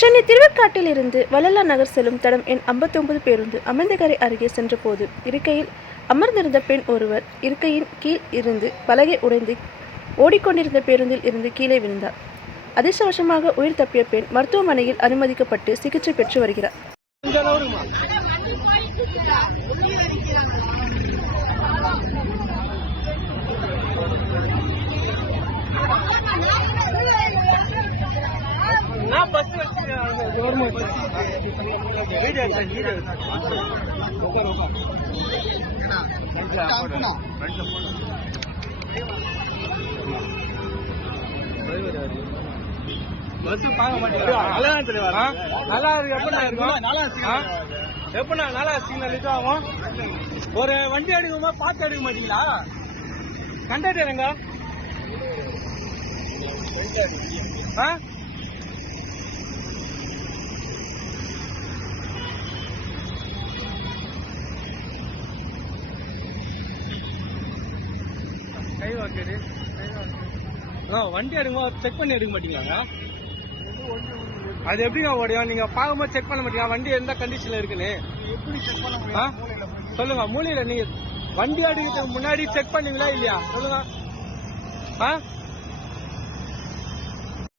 சென்னை திருவேற்காட்டில் இருந்து வள்ளலா நகர் செல்லும் தடம் எண் 59 பேருந்து அமைந்தகரை அருகே சென்றபோது இருக்கையில் அமர்ந்திருந்த பெண் ஒருவர் இருக்கையின் கீழ் இருந்து பலகை உடைந்து ஓடிக்கொண்டிருந்த பேருந்தில் இருந்து கீழே விழுந்தார். அதிர்ஷ்டவசமாக உயிர் தப்பிய பெண் மருத்துவமனையில் அனுமதிக்கப்பட்டு சிகிச்சை பெற்று வருகிறார். ஒரு வண்டி எடுக்குமா பார்த்து எடுக்க மாட்டீங்களா? கண்டக்டர் எங்க? கை வாக்கேடு வண்டி எடுக்கும்போது செக் பண்ணி எடுக்க மாட்டீங்களாங்க? அது எப்படிங்க ஓடியும்? நீங்க பார்க்கும்போது செக் பண்ண மாட்டீங்க வண்டி எந்த கண்டிஷன்ல இருக்குன்னு? சொல்லுங்க. மூலையில நீங்க வண்டி எடுக்கிறதுக்கு முன்னாடி செக் பண்ணீங்களா இல்லையா? சொல்லுங்க.